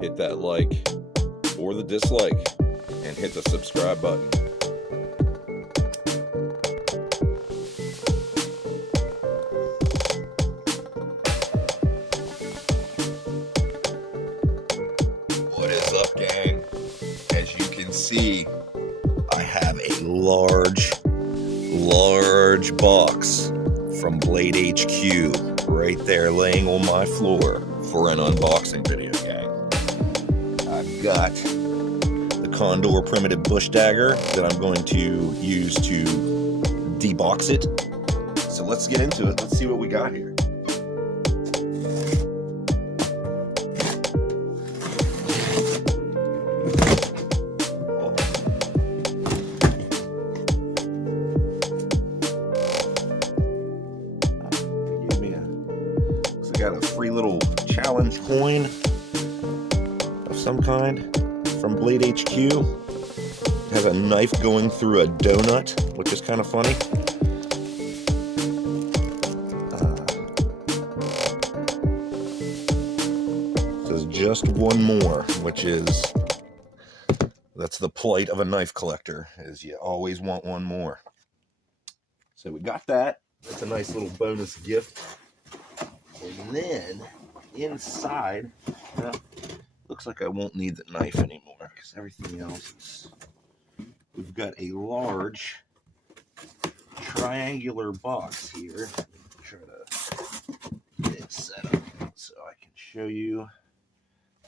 hit that like or the dislike, and hit the subscribe button. What is up, gang? As you can see, I have a large box from Blade HQ right there laying on my floor for an unboxing video, gang. I've got the Condor Primitive Bush Dagger that I'm going to use to debox it. So let's get into it. Let's see what we got here. Got a free little challenge coin of some kind from Blade HQ. It has a knife going through a donut, which is kind of funny. Says just one more, which is, that's the plight of a knife collector, is you always want one more. So we got that. That's a nice little bonus gift. And then inside, well, looks like I won't need the knife anymore because everything else is. We've got a large triangular box here. Try to get it set up so I can show you.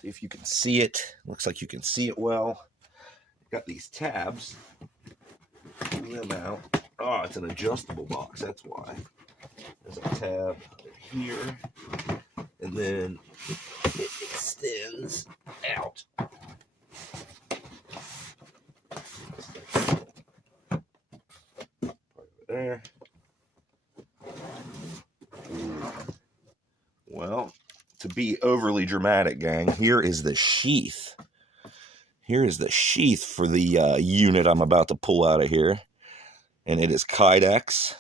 See if you can see it. Looks like you can see it well. Got these tabs. Pull them out. Oh, it's an adjustable box. That's why. There's a tab here, and then it extends out. There. Well, to be overly dramatic, gang, here is the sheath. Here is the sheath for the unit I'm about to pull out of here, and it is Kydex,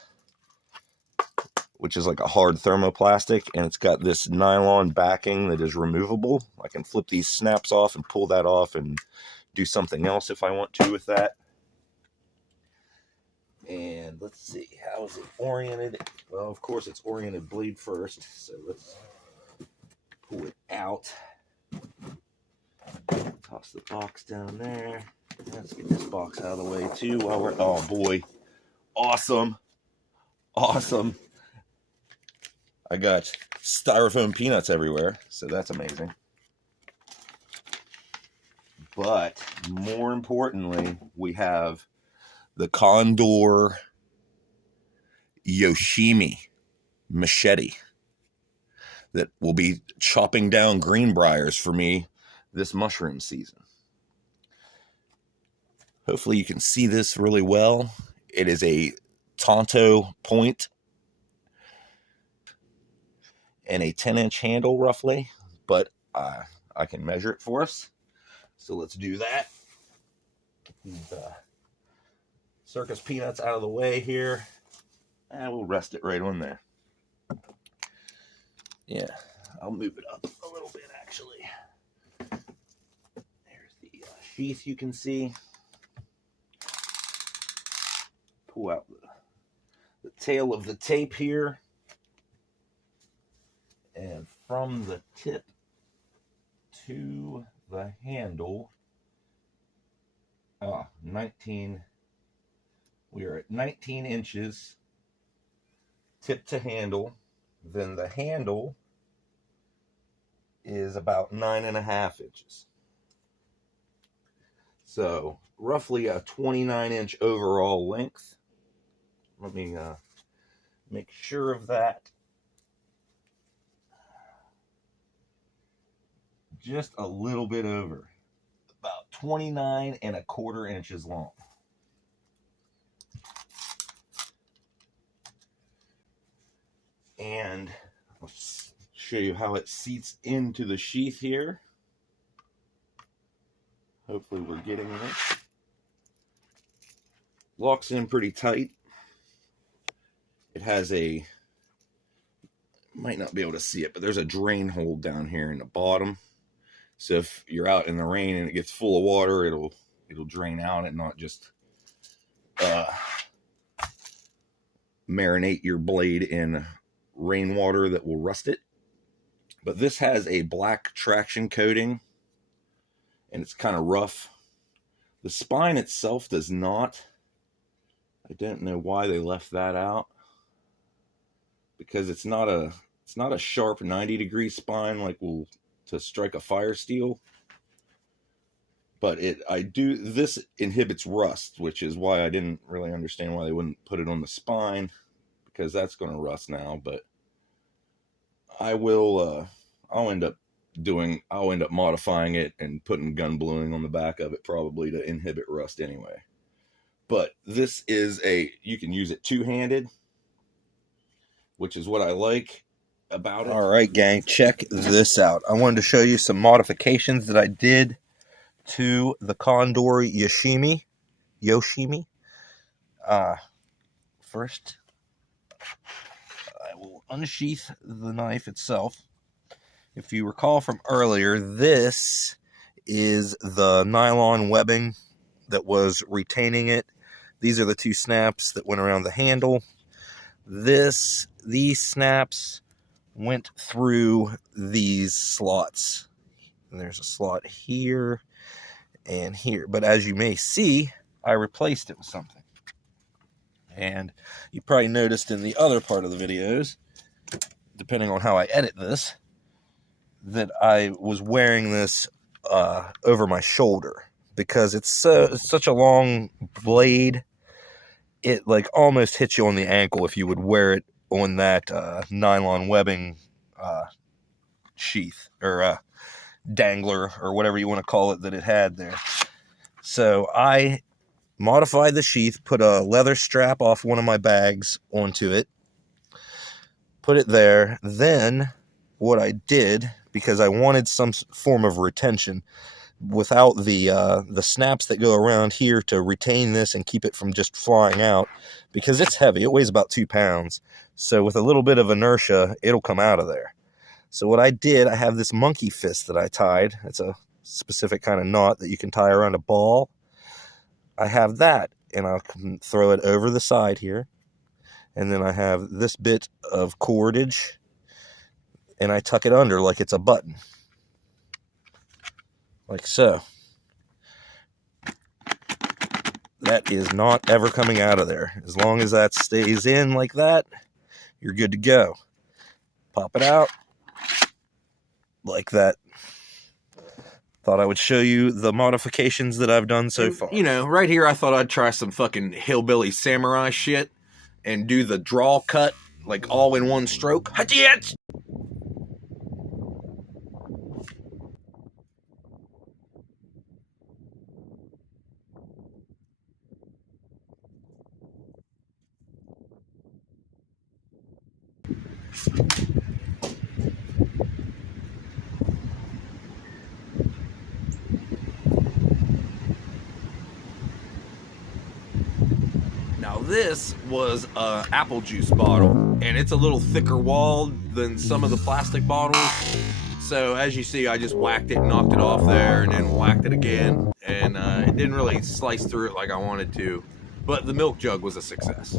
which is like a hard thermoplastic, and it's got this nylon backing that is removable. I can flip these snaps off and pull that off and do something else if I want to with that. And let's see, how is it oriented? Well, of course it's oriented blade first, so let's pull it out. Toss the box down there. Let's get this box out of the way too while we're, oh boy, awesome, awesome. I got styrofoam peanuts everywhere, so that's amazing. But more importantly, we have the Condor Yoshimi Machete that will be chopping down greenbriers for me this mushroom season. Hopefully you can see this really well. It is a Tonto point and a 10-inch handle roughly, but I can measure it for us. So let's do that. Get these circus peanuts out of the way here, and we'll rest it right on there. Yeah, I'll move it up a little bit actually. There's the sheath you can see. Pull out the tail of the tape here. And from the tip to the handle, 19, we are at 19 inches tip to handle. Then the handle is about 9.5 inches. So roughly a 29-inch overall length. Let me make sure of that. Just a little bit over, about 29.25 inches long. And I'll show you how it seats into the sheath here. Hopefully we're getting this. Locks in pretty tight. It has a, might not be able to see it, but there's a drain hole down here in the bottom. So if you're out in the rain and it gets full of water, it'll drain out and not just marinate your blade in rainwater that will rust it. But this has a black traction coating, and it's kind of rough. The spine itself does not. I don't know why they left that out, because it's not a sharp 90-degree spine like to strike a fire steel. But this inhibits rust, which is why I didn't really understand why they wouldn't put it on the spine, because that's going to rust now. But I'll end up modifying it and putting gun bluing on the back of it, probably to inhibit rust anyway. But this is you can use it two-handed, which is what I like about it. All right, gang, check this out. I wanted to show you some modifications that I did to the Condor Yoshimi. First, I will unsheath the knife itself. If you recall from earlier, this is the nylon webbing that was retaining it. These are the two snaps that went around the handle. These snaps went through these slots. And there's a slot here and here. But as you may see, I replaced it with something. And you probably noticed in the other part of the videos, depending on how I edit this, that I was wearing this over my shoulder, because it's such a long blade. It like almost hits you on the ankle if you would wear it on that nylon webbing sheath or dangler or whatever you want to call it that it had there. So I modified the sheath, put a leather strap off one of my bags onto it, put it there. Then what I did, because I wanted some form of retention without the snaps that go around here to retain this and keep it from just flying out, because it's heavy. It weighs about 2 pounds. So with a little bit of inertia, it'll come out of there. So what I did, I have this monkey fist that I tied. It's a specific kind of knot that you can tie around a ball. I have that, and I can throw it over the side here. And then I have this bit of cordage, and I tuck it under like it's a button. Like so. That is not ever coming out of there. As long as that stays in like that, you're good to go. Pop it out like that. Thought I would show you the modifications that I've done so far. You know, right here I thought I'd try some fucking hillbilly samurai shit and do the draw cut, like all in one stroke. Hachiyat! Now this was an apple juice bottle, and it's a little thicker walled than some of the plastic bottles. So as you see, I just whacked it and knocked it off there, and then whacked it again, and it didn't really slice through it like I wanted to, but the milk jug was a success.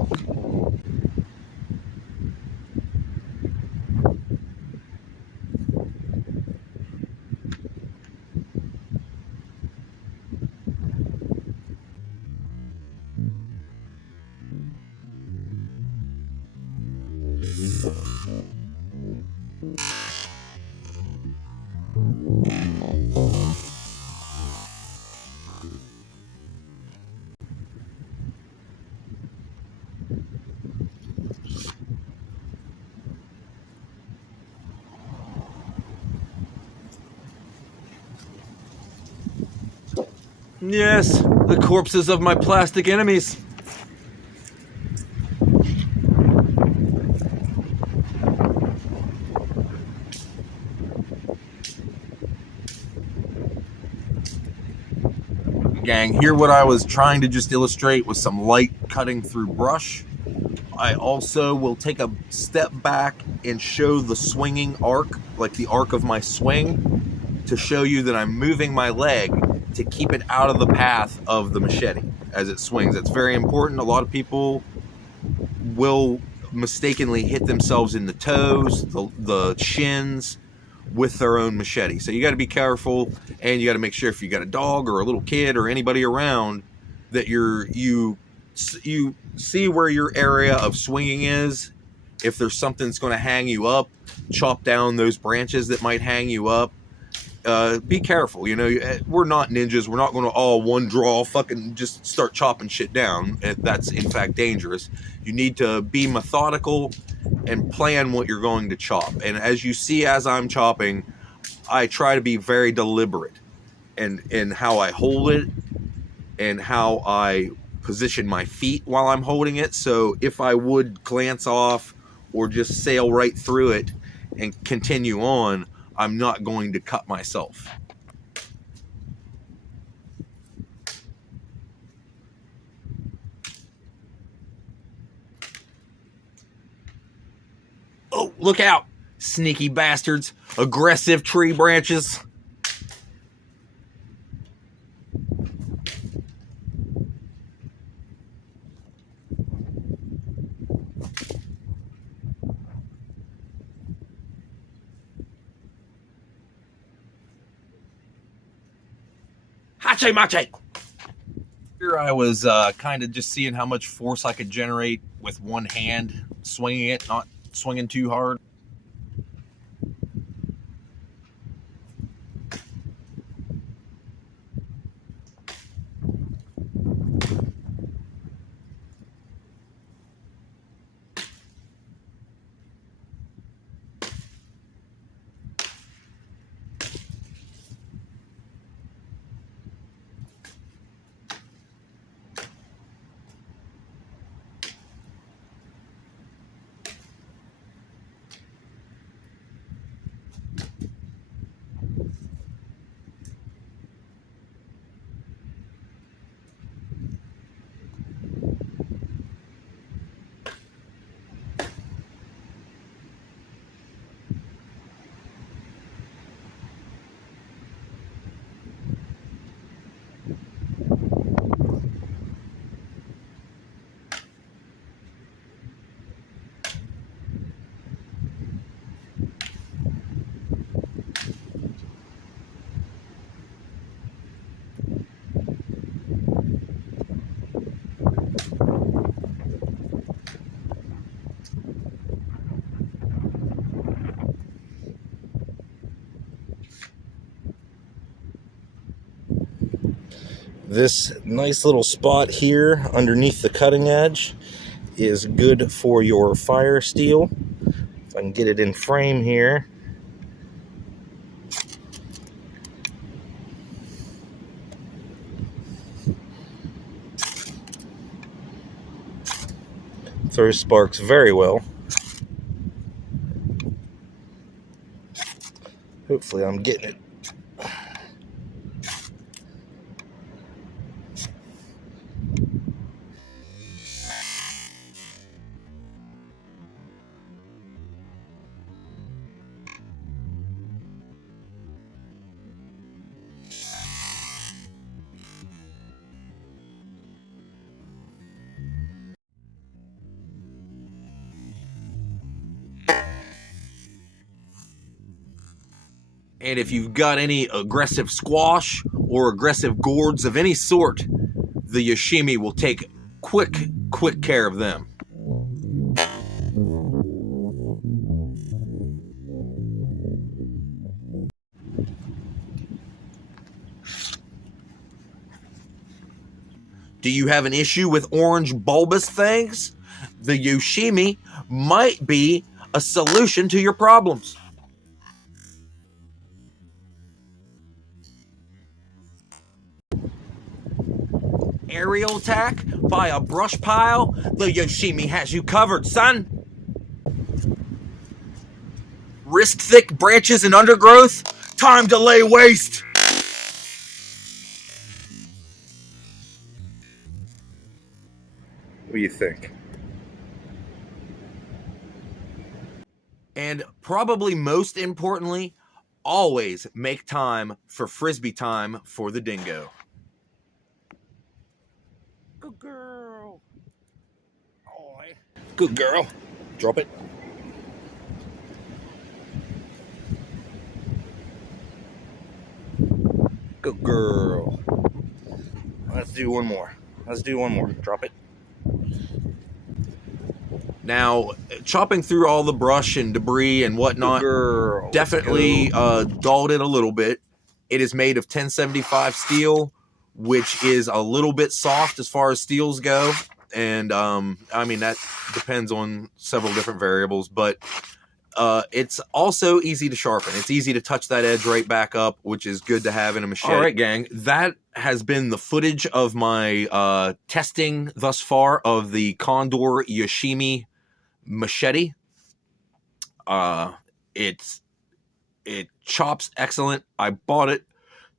Yes, the corpses of my plastic enemies. Gang, here what I was trying to just illustrate was some light cutting through brush. I also will take a step back and show the swinging arc, like the arc of my swing. to show you that I'm moving my leg to keep it out of the path of the machete as it swings. It's very important. A lot of people will mistakenly hit themselves in the toes, the shins with their own machete. So you got to be careful, and you got to make sure if you got a dog or a little kid or anybody around that you see where your area of swinging is. If there's something that's going to hang you up, chop down those branches that might hang you up. Be careful. You know, we're not ninjas. We're not going to all one draw fucking just start chopping shit down. That's in fact dangerous. You need to be methodical and plan what you're going to chop. And as you see, as I'm chopping, I try to be very deliberate in how I hold it and how I position my feet while I'm holding it. So if I would glance off or just sail right through it and continue on, I'm not going to cut myself. Oh, look out, sneaky bastards. Aggressive tree branches. Yoshimi Machete. Here I was kind of just seeing how much force I could generate with one hand, swinging it, not swinging too hard. This nice little spot here underneath the cutting edge is good for your fire steel. If I can get it in frame here. Throws sparks very well. Hopefully I'm getting it. And if you've got any aggressive squash or aggressive gourds of any sort, the Yoshimi will take quick care of them. Do you have an issue with orange bulbous things? The Yoshimi might be a solution to your problems. Aerial attack by a brush pile? The Yoshimi has you covered, son. Wrist thick branches and undergrowth? Time to lay waste. What do you think? And probably most importantly, always make time for frisbee time for the dingo. Good girl. Oi. Good girl. Drop it. Good girl. Let's do one more. Drop it. Now, chopping through all the brush and debris and whatnot definitely dulled it a little bit. It is made of 1075 steel, which is a little bit soft as far as steels go. And, I mean, that depends on several different variables, but it's also easy to sharpen. It's easy to touch that edge right back up, which is good to have in a machete. All right, gang, that has been the footage of my testing thus far of the Condor Yoshimi Machete. It chops excellent. I bought it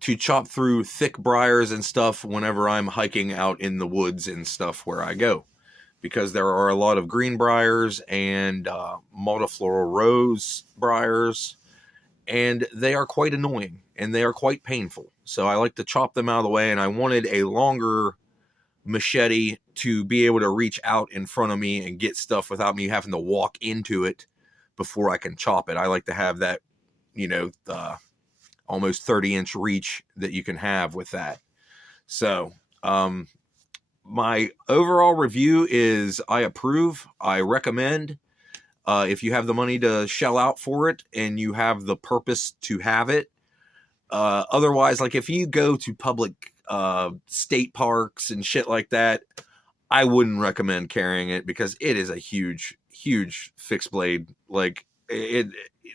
to chop through thick briars and stuff whenever I'm hiking out in the woods and stuff where I go, because there are a lot of green briars and multifloral rose briars, and they are quite annoying and they are quite painful. So I like to chop them out of the way, and I wanted a longer machete to be able to reach out in front of me and get stuff without me having to walk into it before I can chop it. I like to have that, you know, almost 30-inch reach that you can have with that. So, my overall review is I approve. I recommend. If you have the money to shell out for it and you have the purpose to have it. Otherwise, like if you go to public state parks and shit like that, I wouldn't recommend carrying it because it is a huge fixed blade. Like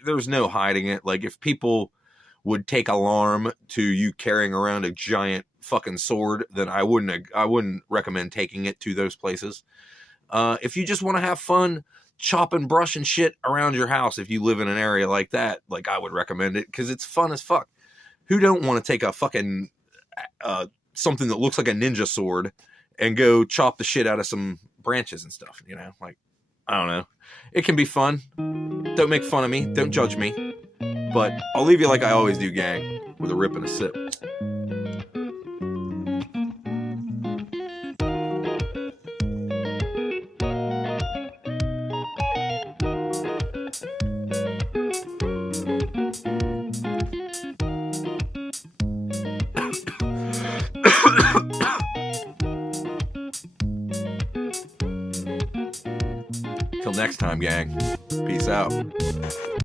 there's no hiding it. Like if people would take alarm to you carrying around a giant fucking sword, then I wouldn't recommend taking it to those places. If you just want to have fun chopping brush and shit around your house, if you live in an area like that, like I would recommend it because it's fun as fuck. Who don't want to take a fucking something that looks like a ninja sword and go chop the shit out of some branches and stuff, you know? Like, I don't know. It can be fun. Don't make fun of me. Don't judge me. But I'll leave you like I always do, gang, with a rip and a sip. Till next time, gang. Peace out.